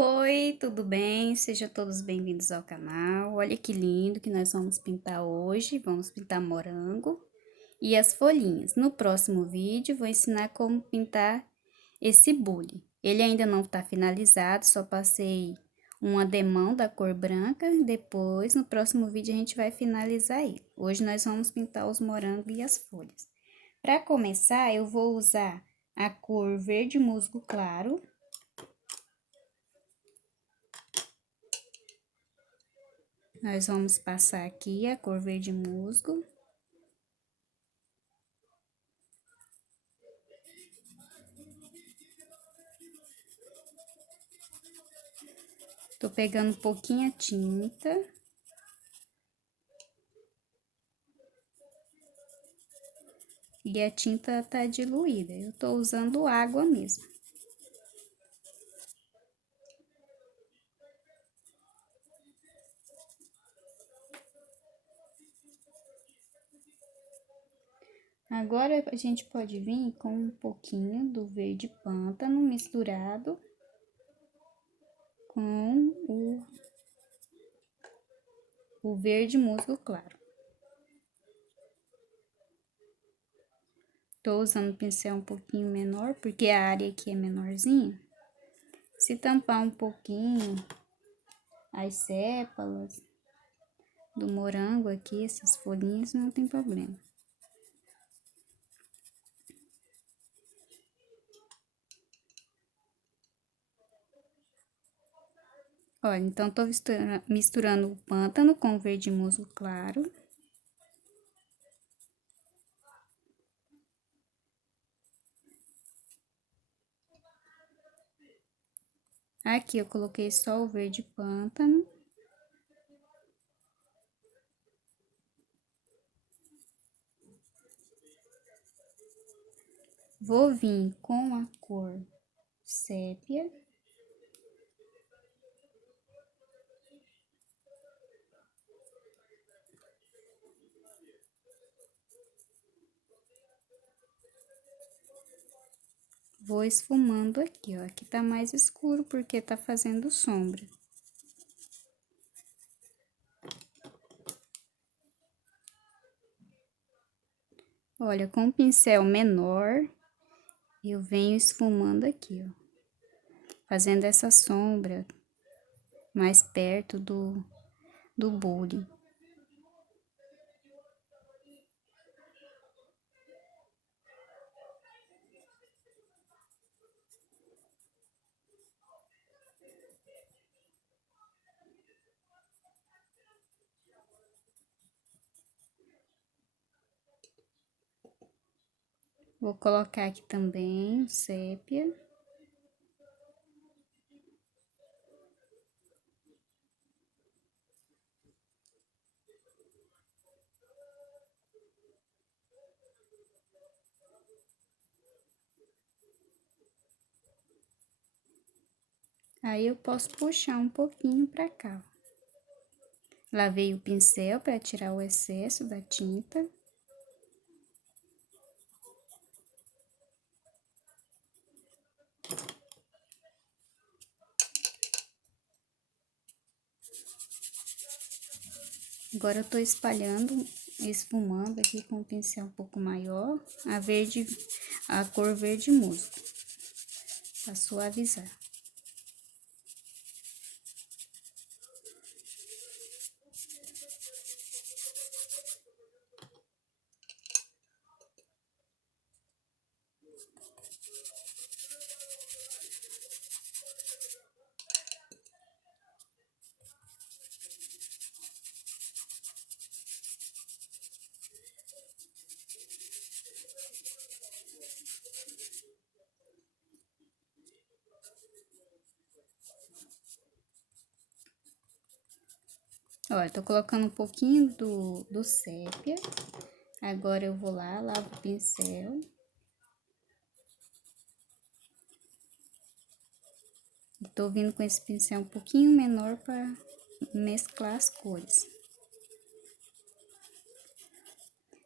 Oi, tudo bem? Sejam todos bem-vindos ao canal. Olha que lindo que nós vamos pintar hoje. Vamos pintar morango e as folhinhas. No próximo vídeo, vou ensinar como pintar esse bule. Ele ainda não está finalizado, só passei um ademão da cor branca. Depois, no próximo vídeo, a gente vai finalizar ele. Hoje, nós vamos pintar os morangos e as folhas. Para começar, eu vou usar a cor verde musgo claro. Nós vamos passar aqui a cor verde musgo. Tô pegando um pouquinho a tinta. E a tinta tá diluída, eu tô usando água mesmo. Agora, a gente pode vir com um pouquinho do verde pântano misturado com o verde musgo claro. Tô usando um pincel um pouquinho menor, porque a área aqui é menorzinha. Se tampar um pouquinho as sépalas do morango aqui, essas folhinhas, não tem problema. Olha, então, tô misturando o pântano com o verde musgo claro. Aqui eu coloquei só o verde pântano. Vou vir com a cor sépia. Vou esfumando aqui, ó. Aqui tá mais escuro porque tá fazendo sombra. Olha, com um pincel menor, eu venho esfumando aqui, ó. Fazendo essa sombra mais perto do bule. Vou colocar aqui também o sépia. Aí, eu posso puxar um pouquinho pra cá, ó. Lavei o pincel para tirar o excesso da tinta. Agora, eu tô espalhando, esfumando aqui com o pincel um pouco maior, a cor verde musgo, pra suavizar. Olha, tô colocando um pouquinho do sépia. Agora, eu vou lá, lavo o pincel. E tô vindo com esse pincel um pouquinho menor para mesclar as cores.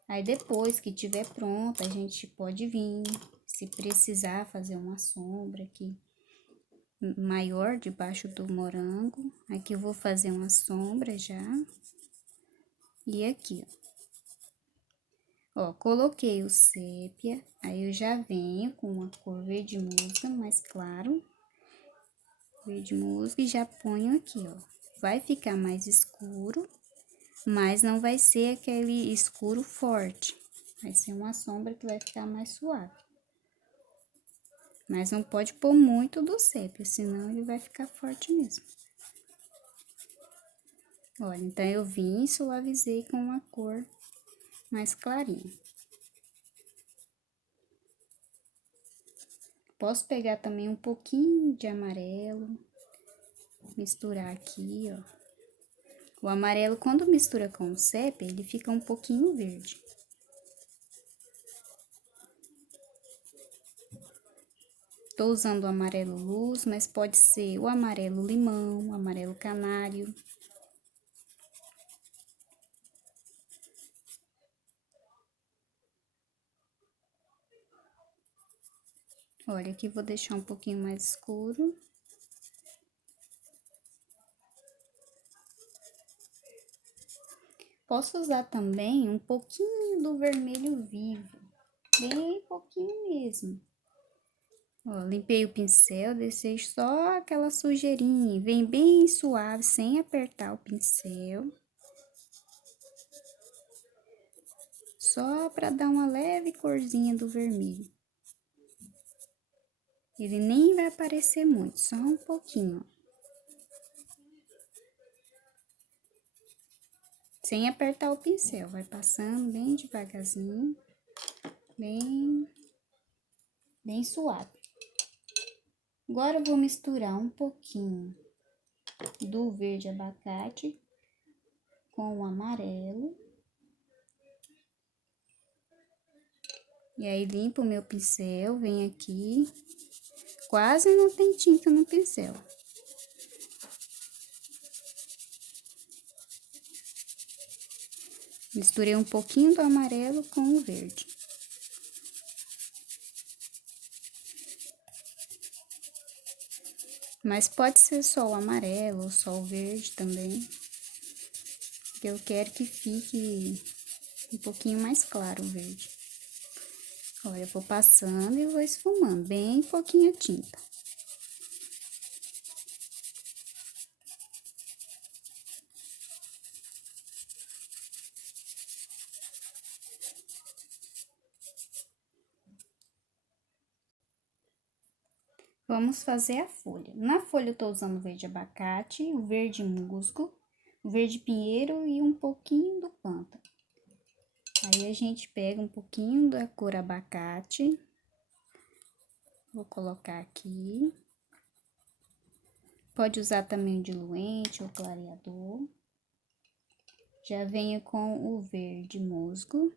Aí, depois que tiver pronta, a gente pode vir, se precisar fazer uma sombra aqui. maior debaixo do morango. Aqui eu vou fazer uma sombra já. E aqui, ó, coloquei o sépia, aí eu já venho com uma cor verde musgo mais claro. Verde musgo e já ponho aqui, ó. Vai ficar mais escuro, mas não vai ser aquele escuro forte. Vai ser uma sombra que vai ficar mais suave. Mas não pode pôr muito do sépia, senão ele vai ficar forte mesmo. Olha, então eu vim e suavizei com uma cor mais clarinha. Posso pegar também um pouquinho de amarelo, misturar aqui, ó. O amarelo, quando mistura com o sépia, ele fica um pouquinho verde. Tô usando o amarelo luz, mas pode ser o amarelo limão, o amarelo canário. Olha, aqui vou deixar um pouquinho mais escuro. Posso usar também um pouquinho do vermelho vivo, bem pouquinho mesmo. Ó, limpei o pincel, deixei só aquela sujeirinha, vem bem suave, sem apertar o pincel. Só para dar uma leve corzinha do vermelho. Ele nem vai aparecer muito, só um pouquinho, ó. Sem apertar o pincel, vai passando bem devagarzinho, bem suave. Agora eu vou misturar um pouquinho do verde abacate com o amarelo. E aí, limpo o meu pincel, vem aqui. Quase não tem tinta no pincel. Misturei um pouquinho do amarelo com o verde. Mas pode ser só o amarelo ou só o verde também. Porque eu quero que fique um pouquinho mais claro o verde. Olha, eu vou passando e vou esfumando, bem pouquinha tinta. Vamos fazer a folha. Na folha eu tô usando o verde abacate, o verde musgo, o verde pinheiro e um pouquinho do pântano. Aí a gente pega um pouquinho da cor abacate, vou colocar aqui. Pode usar também o diluente ou clareador. Já venho com o verde musgo.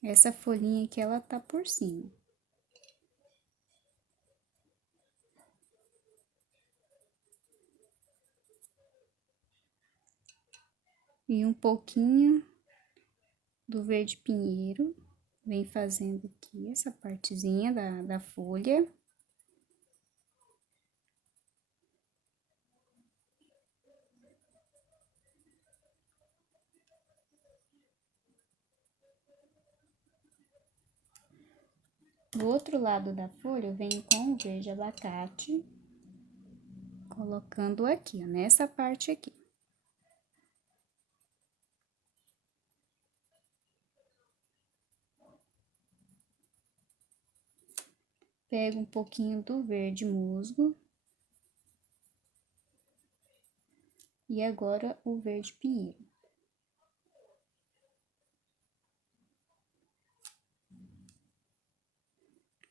Essa folhinha aqui, ela tá por cima. E um pouquinho do verde pinheiro. Vem fazendo aqui essa partezinha da folha. Do outro lado da folha, eu venho com o verde abacate, colocando aqui, ó, nessa parte aqui. Pego um pouquinho do verde musgo. E agora o verde pinheiro.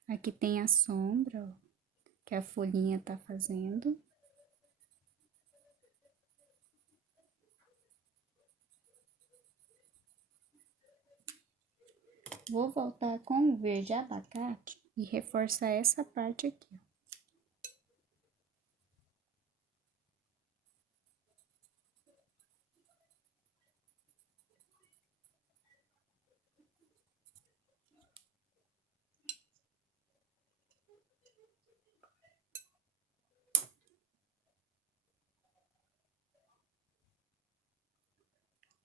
Aqui tem a sombra, ó, que a folhinha tá fazendo. Vou voltar com o verde abacate e reforçar essa parte aqui, ó.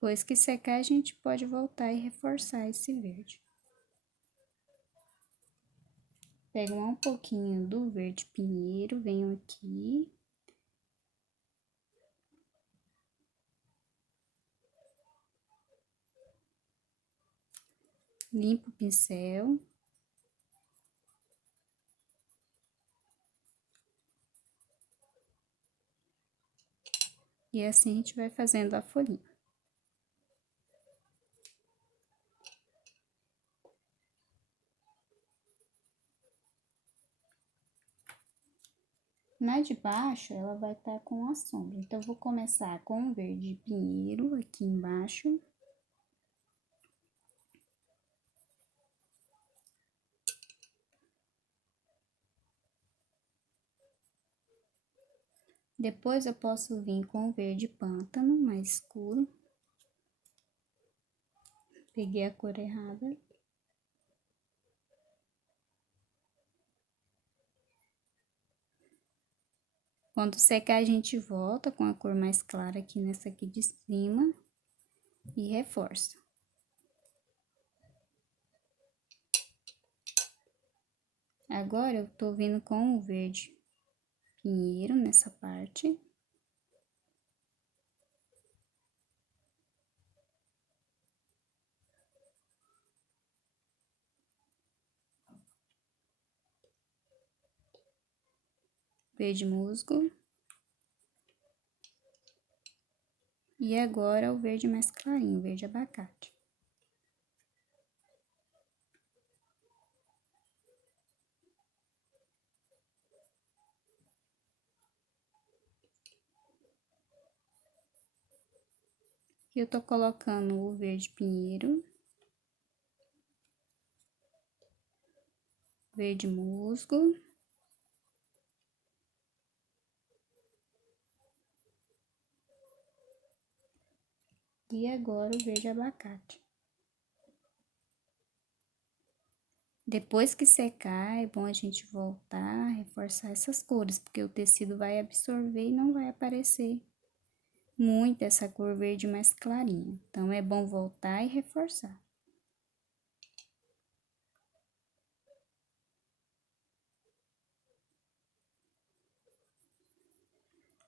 Depois que secar, a gente pode voltar e reforçar esse verde. Pego um pouquinho do verde pinheiro, venho aqui. Limpo o pincel. E assim a gente vai fazendo a folhinha. Na de baixo, ela vai estar com a sombra. Então, eu vou começar com o verde pinheiro aqui embaixo. Depois, eu posso vir com o verde pântano, mais escuro. Peguei a cor errada. Quando secar, a gente volta com a cor mais clara aqui nessa aqui de cima e reforça. Agora, eu tô vindo com o verde pinheiro nessa parte. Verde musgo. E agora, o verde mais clarinho, verde abacate. Eu tô colocando o verde pinheiro, verde musgo, e agora o verde abacate. Depois que secar, é bom a gente voltar, reforçar essas cores, porque o tecido vai absorver e não vai aparecer muito essa cor verde mais clarinha. Então, é bom voltar e reforçar.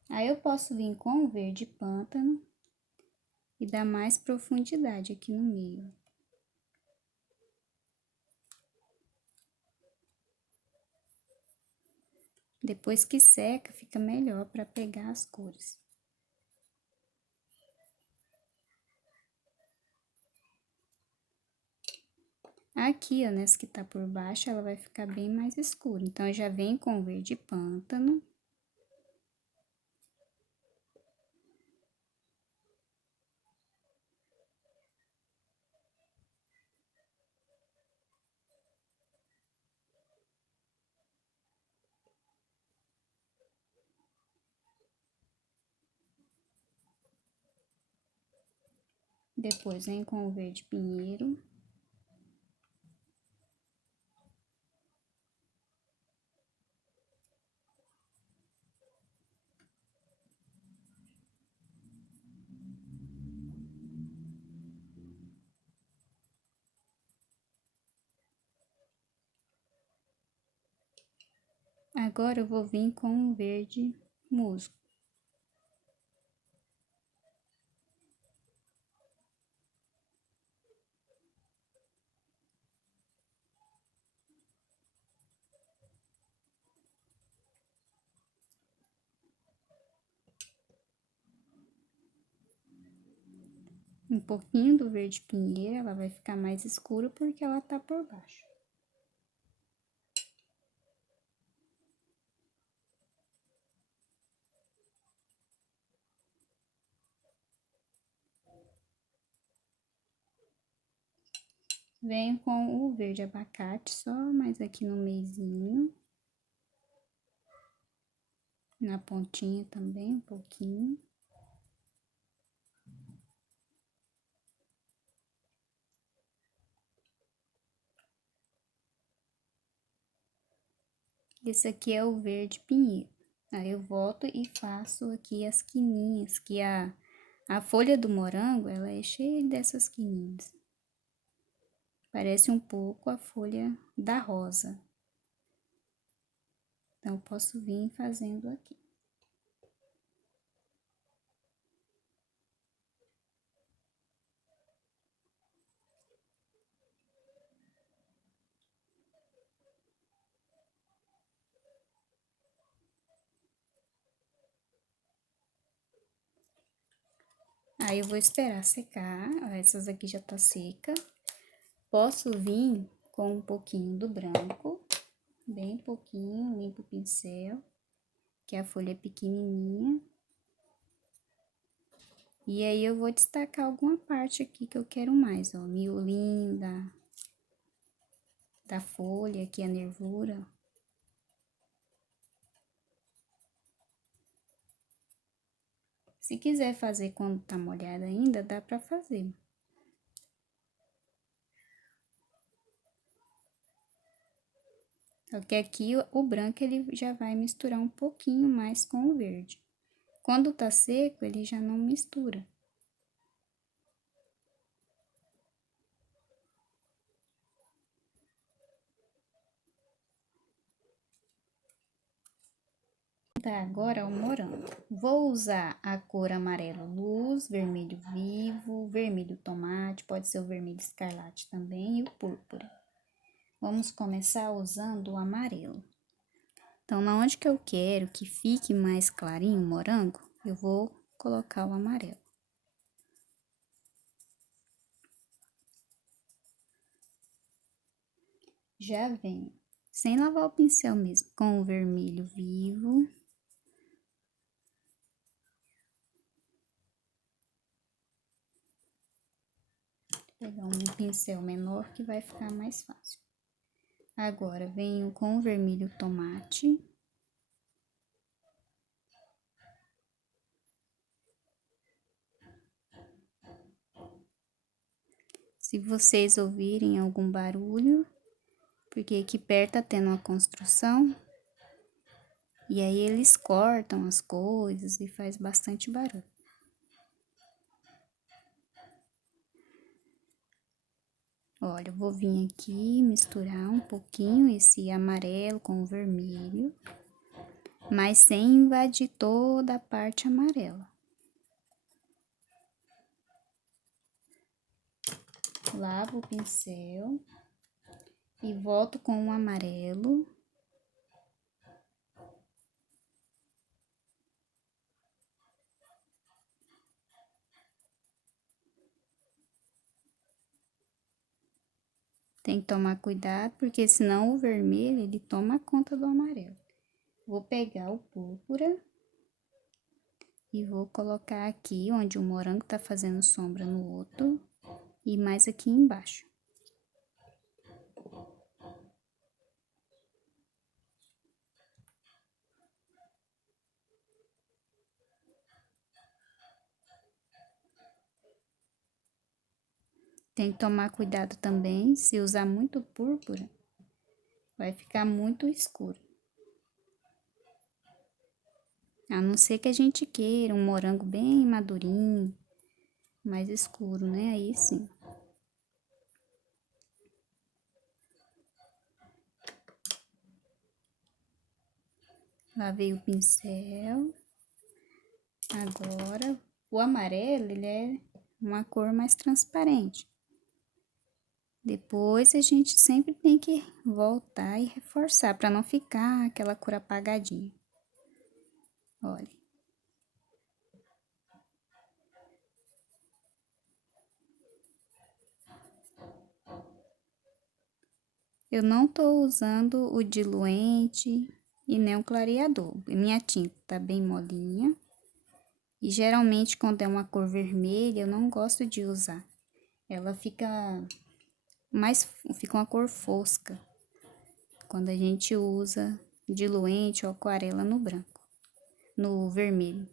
Aí, eu posso vir com o verde pântano e dar mais profundidade aqui no meio. Depois que seca, fica melhor para pegar as cores. Aqui, ó, nessa que tá por baixo, ela vai ficar bem mais escura. Então, eu já venho com o verde pântano. Depois, vem com o verde pinheiro. Agora, eu vou vir com o verde musgo. Um pouquinho do verde pinheiro, ela vai ficar mais escura porque ela tá por baixo. Venho com o verde abacate, só mais aqui no meizinho. Na pontinha também, um pouquinho. Esse aqui é o verde pinheiro. Aí, eu volto e faço aqui as quininhas, que a A folha do morango, ela é cheia dessas quininhas. Parece um pouco a folha da rosa. Então, eu posso vir fazendo aqui. Aí, eu vou esperar secar. Essas aqui já tá seca. Posso vir com um pouquinho do branco, bem pouquinho, limpo o pincel, que a folha é pequenininha. E aí, eu vou destacar alguma parte aqui que eu quero mais, ó, miolinho da folha, aqui a nervura. Se quiser fazer quando tá molhada ainda, dá pra fazer. Só que aqui o branco ele já vai misturar um pouquinho mais com o verde. Quando tá seco, ele já não mistura. Tá, agora o morango. Vou usar a cor amarelo luz, vermelho vivo, vermelho tomate, pode ser o vermelho escarlate também e o púrpura. Vamos começar usando o amarelo. Então, na onde que eu quero que fique mais clarinho o morango, eu vou colocar o amarelo. Já venho, sem lavar o pincel mesmo, com o vermelho vivo. Vou pegar um pincel menor que vai ficar mais fácil. Agora, venho com o vermelho tomate. Se vocês ouvirem algum barulho, porque aqui perto tá tendo uma construção, e aí eles cortam as coisas e faz bastante barulho. Olha, eu vou vir aqui misturar um pouquinho esse amarelo com o vermelho, mas sem invadir toda a parte amarela. Lavo o pincel e volto com o amarelo. Tem que tomar cuidado, porque senão o vermelho, ele toma conta do amarelo. Vou pegar o púrpura e vou colocar aqui onde o morango tá fazendo sombra no outro e mais aqui embaixo. Tem que tomar cuidado também, se usar muito púrpura, vai ficar muito escuro. A não ser que a gente queira um morango bem madurinho, mais escuro, né? Aí sim. Lavei o pincel. Agora, o amarelo, ele é uma cor mais transparente. Depois, a gente sempre tem que voltar e reforçar, para não ficar aquela cor apagadinha. Olha. Eu não tô usando o diluente e nem o clareador. Minha tinta tá bem molinha. E geralmente, quando é uma cor vermelha, eu não gosto de usar. Ela fica uma cor fosca quando a gente usa diluente ou aquarela no branco, no vermelho.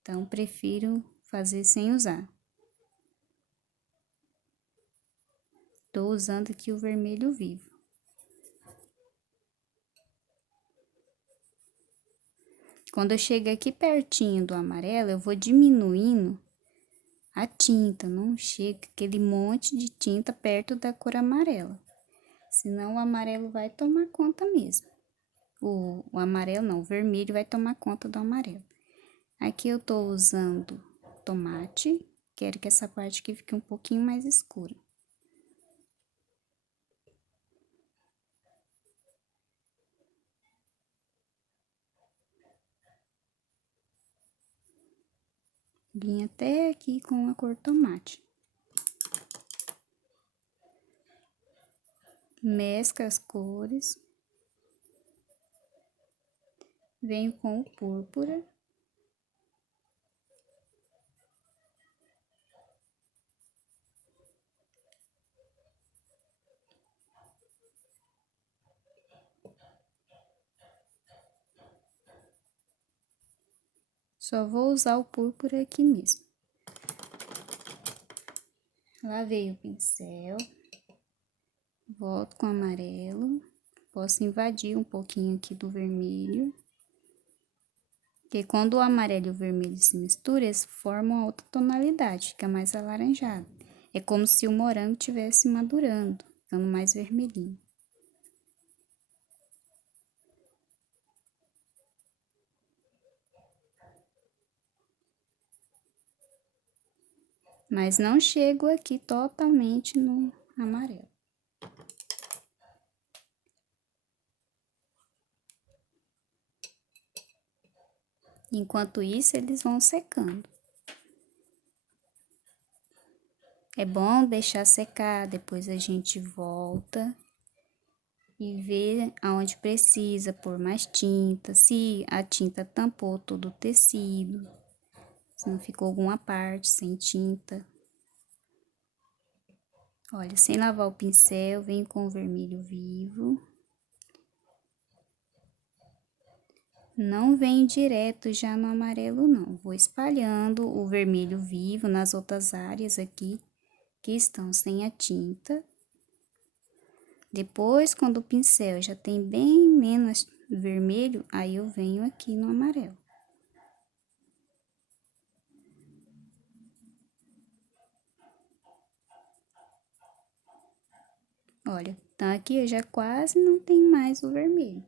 Então, prefiro fazer sem usar. Tô usando aqui o vermelho vivo. Quando eu chego aqui pertinho do amarelo, eu vou diminuindo a tinta, não chega aquele monte de tinta perto da cor amarela. Senão o amarelo vai tomar conta mesmo. O amarelo não, o vermelho vai tomar conta do amarelo. Aqui eu tô usando tomate, quero que essa parte aqui fique um pouquinho mais escura. Vim até aqui com a cor tomate. Mescla as cores. Venho com o púrpura. Só vou usar o púrpura aqui mesmo. Lavei o pincel. Volto com o amarelo. Posso invadir um pouquinho aqui do vermelho. Porque quando o amarelo e o vermelho se misturam, eles formam outra tonalidade, fica mais alaranjado. É como se o morango estivesse madurando, ficando mais vermelhinho. Mas não chego aqui totalmente no amarelo. Enquanto isso, eles vão secando. É bom deixar secar, depois a gente volta e vê aonde precisa pôr mais tinta, se a tinta tampou todo o tecido, se não ficou alguma parte sem tinta. Olha, sem lavar o pincel, venho com o vermelho vivo. Não venho direto já no amarelo, não. Vou espalhando o vermelho vivo nas outras áreas aqui que estão sem a tinta. Depois, quando o pincel já tem bem menos vermelho, aí eu venho aqui no amarelo. Olha, então aqui eu já quase não tenho mais o vermelho.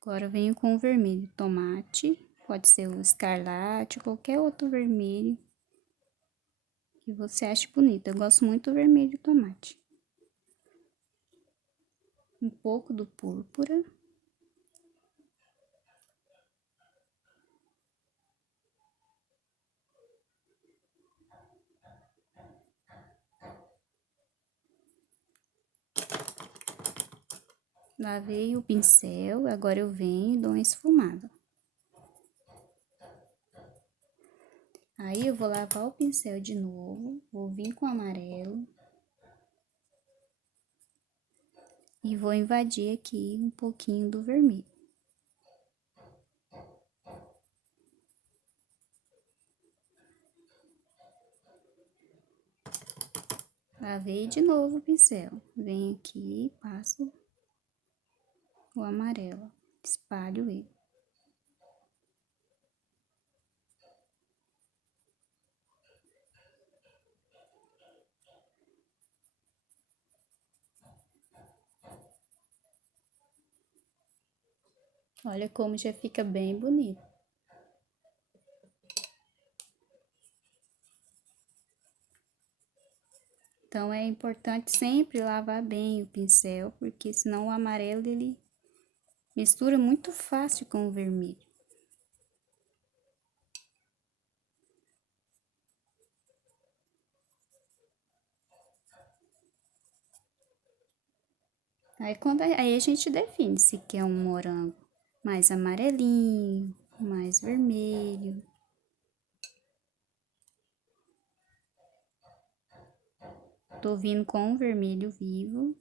Agora eu venho com o vermelho tomate, pode ser o escarlate, qualquer outro vermelho que você ache bonito. Eu gosto muito do vermelho tomate. Um pouco do púrpura. Lavei o pincel, agora eu venho e dou uma esfumada. Aí eu vou lavar o pincel de novo, vou vir com o amarelo. E vou invadir aqui um pouquinho do vermelho. Lavei de novo o pincel. Venho aqui e passo o amarelo. Espalho ele. Olha como já fica bem bonito. Então, é importante sempre lavar bem o pincel, porque senão o amarelo, ele mistura muito fácil com o vermelho. Aí a gente define se quer um morango mais amarelinho, mais vermelho. Tô vindo com o vermelho vivo.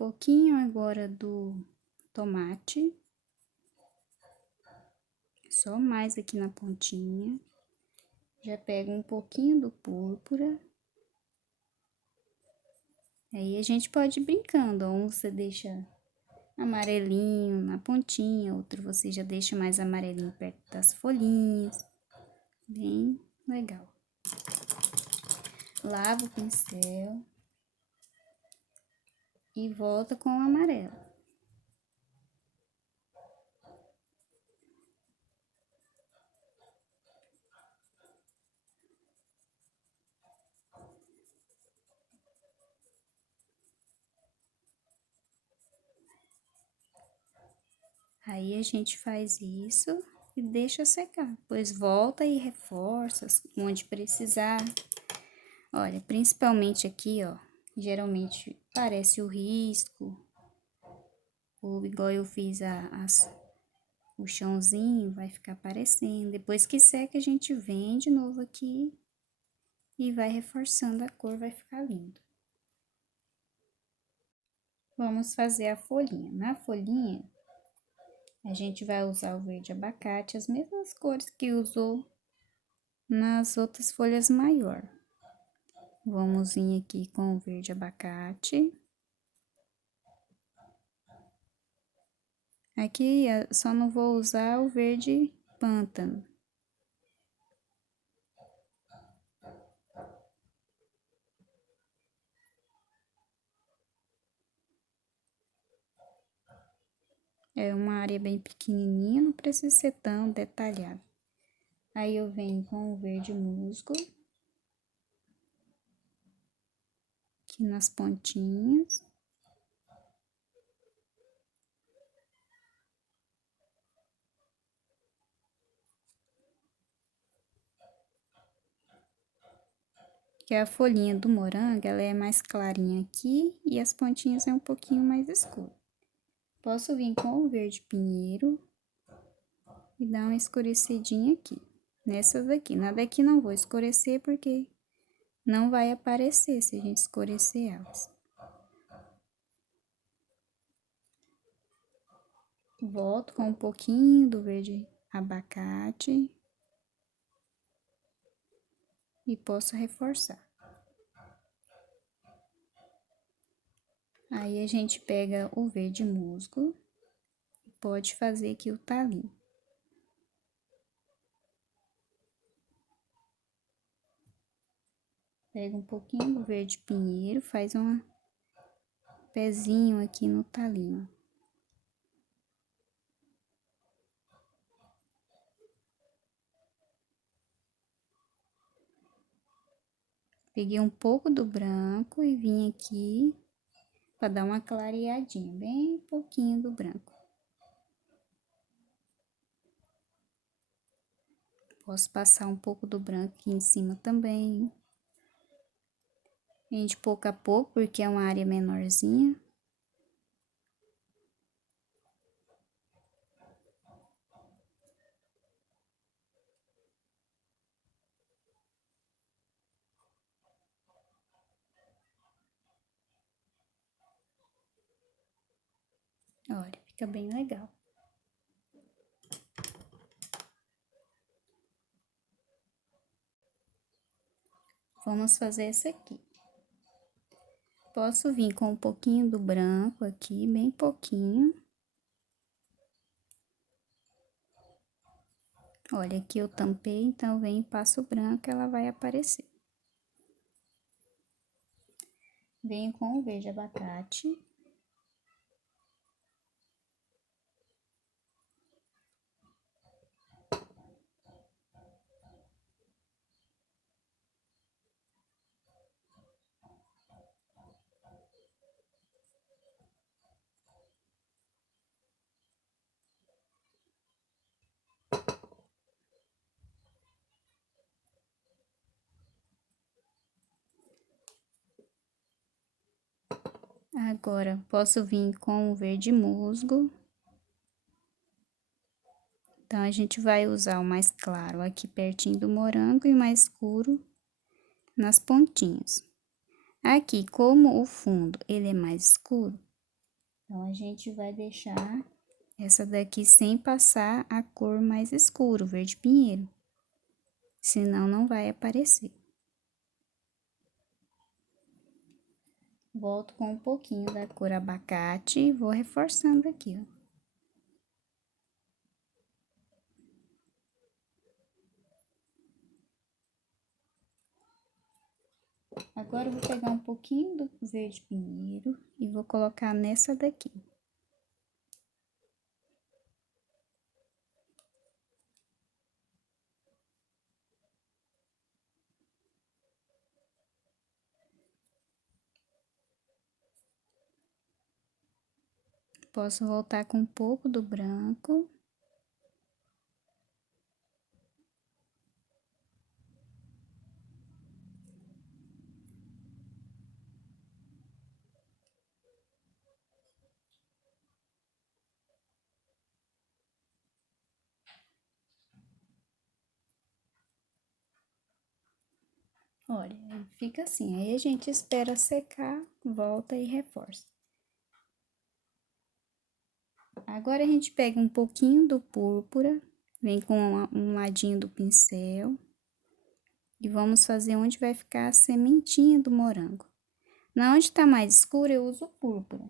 pouquinho agora do tomate. Só mais aqui na pontinha. Já pego um pouquinho do púrpura. Aí a gente pode ir brincando, um você deixa amarelinho na pontinha, outro você já deixa mais amarelinho perto das folhinhas. Bem legal. Lava o pincel e volta com o amarelo. Aí a gente faz isso e deixa secar. Depois volta e reforça onde precisar. Olha, principalmente aqui, ó, geralmente parece o risco. Ou igual eu fiz o chãozinho, vai ficar aparecendo. Depois que seca, a gente vem de novo aqui e vai reforçando a cor, vai ficar lindo. Vamos fazer a folhinha. Na folhinha, a gente vai usar o verde abacate, as mesmas cores que usou nas outras folhas maior. Vamos vir aqui com o verde abacate. Aqui só não vou usar o verde pântano. É uma área bem pequenininha, não precisa ser tão detalhado. Aí eu venho com o verde musgo. Aqui nas pontinhas. Que a folhinha do morango, ela é mais clarinha aqui e as pontinhas é um pouquinho mais escuro. Posso vir com o verde pinheiro e dar uma escurecidinha aqui. Nessas daqui. Na daqui não vou escurecer porque não vai aparecer se a gente escurecer elas. Volto com um pouquinho do verde abacate. E posso reforçar. Aí a gente pega o verde musgo e pode fazer aqui o talinho. Pega um pouquinho do verde pinheiro, faz um pezinho aqui no talinho. Peguei um pouco do branco e vim aqui para dar uma clareadinha, bem pouquinho do branco. Posso passar um pouco do branco aqui em cima também. De pouco a pouco, porque é uma área menorzinha. Olha, fica bem legal. Vamos fazer esse aqui. Posso vir com um pouquinho do branco aqui, bem pouquinho. Olha, aqui eu tampei, então vem e passo o branco, ela vai aparecer. Venho com o verde abacate. Agora, posso vir com o verde musgo. Então, a gente vai usar o mais claro aqui pertinho do morango e o mais escuro nas pontinhas. Aqui, como o fundo, ele é mais escuro, Então, a gente vai deixar essa daqui sem passar a cor mais escura, o verde pinheiro. Senão, não vai aparecer. Volto com um pouquinho da cor abacate e vou reforçando aqui, ó. Agora, eu vou pegar um pouquinho do verde pinheiro e vou colocar nessa daqui. Posso voltar com um pouco do branco. Olha, fica assim, aí a gente espera secar, volta e reforça. Agora, a gente pega um pouquinho do púrpura, vem com um ladinho do pincel e vamos fazer onde vai ficar a sementinha do morango. Na onde tá mais escuro, eu uso o púrpura.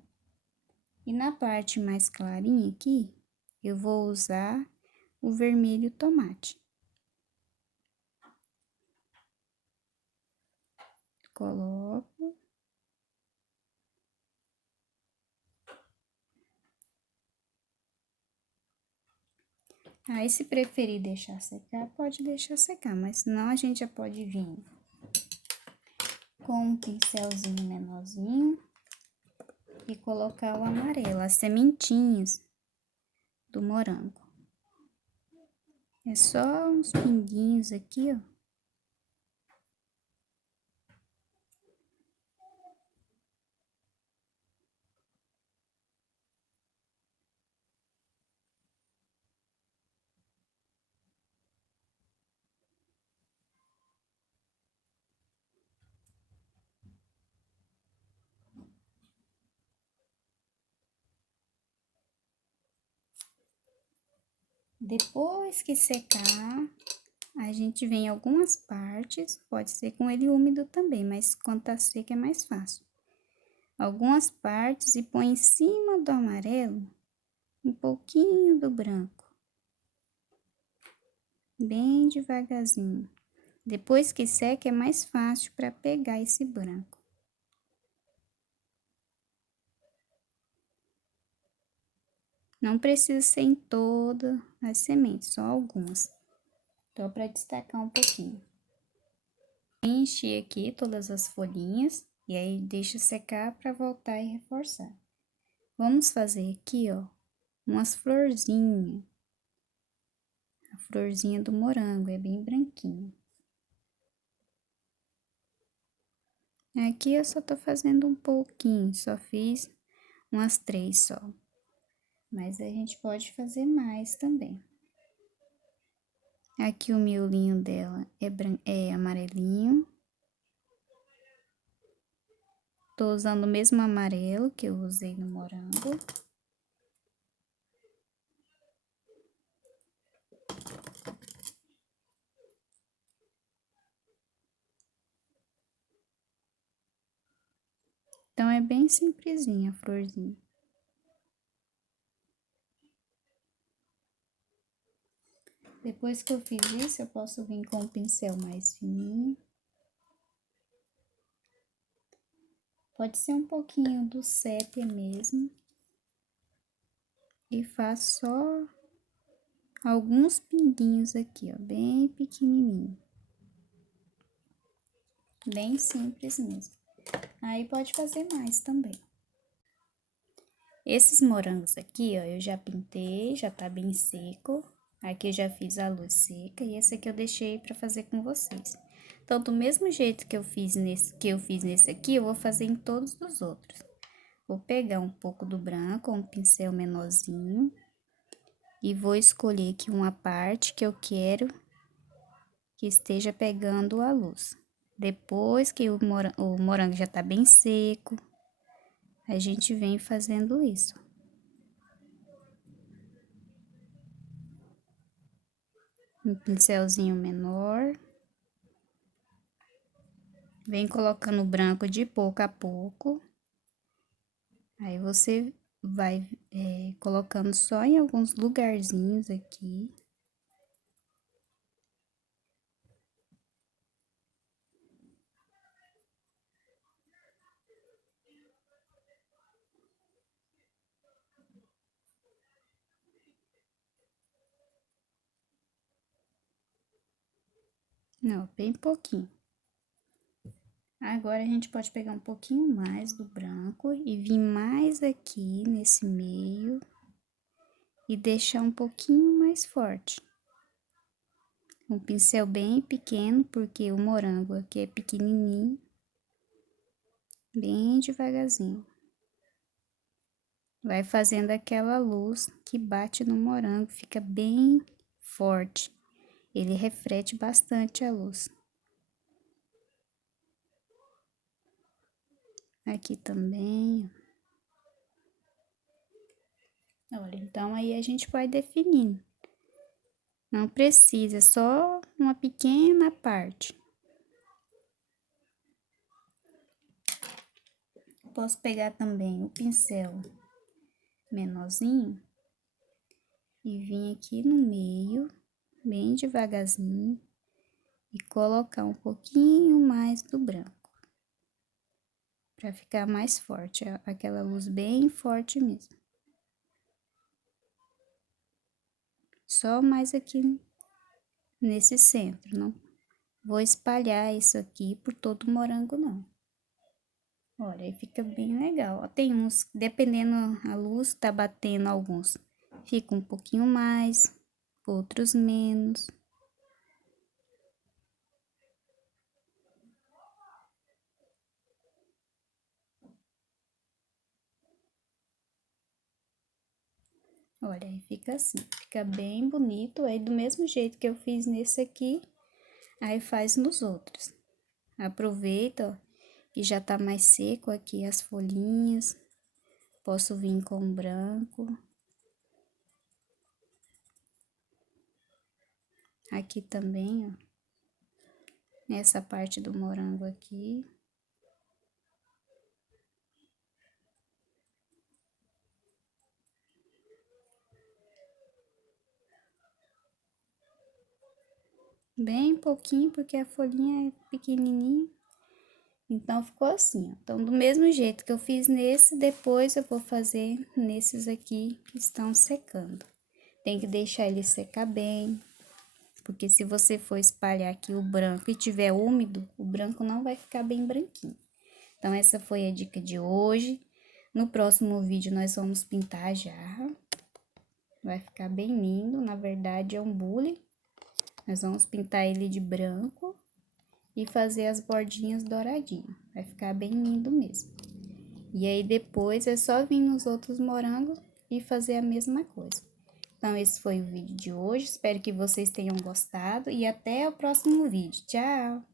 E na parte mais clarinha aqui, eu vou usar o vermelho tomate. Coloco. Aí, se preferir deixar secar, pode deixar secar, mas senão a gente já pode vir com um pincelzinho menorzinho e colocar o amarelo, as sementinhas do morango. É só uns pinguinhos aqui, ó. Depois que secar, a gente vem em algumas partes, pode ser com ele úmido também, mas quando tá seco é mais fácil. Algumas partes e põe em cima do amarelo um pouquinho do branco. Bem devagarzinho. Depois que seca é mais fácil para pegar esse branco. Não precisa ser em todas as sementes, só algumas. Então, para destacar um pouquinho. Enchi aqui todas as folhinhas e aí deixa secar para voltar e reforçar. Vamos fazer aqui, ó, umas florzinhas. A florzinha do morango é bem branquinha. Aqui eu só tô fazendo um pouquinho, só fiz umas 3 só. Mas a gente pode fazer mais também. Aqui o miolinho dela é amarelinho. Tô usando o mesmo amarelo que eu usei no morango. Então, é bem simplesinha a florzinha. Depois que eu fiz isso, eu posso vir com o pincel mais fininho. Pode ser um pouquinho do sépia mesmo. E faço só alguns pinguinhos aqui, ó, bem pequenininho. Bem simples mesmo. Aí, pode fazer mais também. Esses morangos aqui, ó, eu já pintei, já tá bem seco. Aqui eu já fiz a luz seca e esse aqui eu deixei pra fazer com vocês. Então, do mesmo jeito que eu fiz nesse aqui, eu vou fazer em todos os outros. Vou pegar um pouco do branco, um pincel menorzinho. E vou escolher aqui uma parte que eu quero que esteja pegando a luz. Depois que o morango já tá bem seco, a gente vem fazendo isso. Um pincelzinho menor. Vem colocando o branco de pouco a pouco. Aí você vai colocando só em alguns lugarzinhos aqui. Não, bem pouquinho. Agora, a gente pode pegar um pouquinho mais do branco e vir mais aqui nesse meio e deixar um pouquinho mais forte. Um pincel bem pequeno, porque o morango aqui é pequenininho. Bem devagarzinho. Vai fazendo aquela luz que bate no morango, fica bem forte. Ele reflete bastante a luz. Aqui também. Olha, então aí a gente vai definindo. Não precisa, é só uma pequena parte. Posso pegar também o pincel menorzinho e vir aqui no meio, bem devagarzinho, e colocar um pouquinho mais do branco. Pra ficar mais forte, aquela luz bem forte mesmo. Só mais aqui nesse centro, não vou espalhar isso aqui por todo o morango, não. Olha, aí fica bem legal. Ó, tem uns, dependendo a luz, tá batendo alguns. Fica um pouquinho mais, outros menos. Olha, aí fica assim, fica bem bonito. Aí do mesmo jeito que eu fiz nesse aqui, aí faz nos outros. Aproveita, ó, que já tá mais seco aqui as folhinhas. Posso vir com branco. Aqui também, ó. Nessa parte do morango aqui. Bem pouquinho, porque a folhinha é pequenininha. Então, ficou assim, ó. Então, do mesmo jeito que eu fiz nesse, depois eu vou fazer nesses aqui que estão secando. Tem que deixar ele secar bem, porque se você for espalhar aqui o branco e tiver úmido, o branco não vai ficar bem branquinho. Então, essa foi a dica de hoje. No próximo vídeo, nós vamos pintar a jarra. Vai ficar bem lindo, na verdade é um bule. Nós vamos pintar ele de branco e fazer as bordinhas douradinhas. Vai ficar bem lindo mesmo. E aí, depois, é só vir nos outros morangos e fazer a mesma coisa. Então, esse foi o vídeo de hoje. Espero que vocês tenham gostado e até o próximo vídeo. Tchau!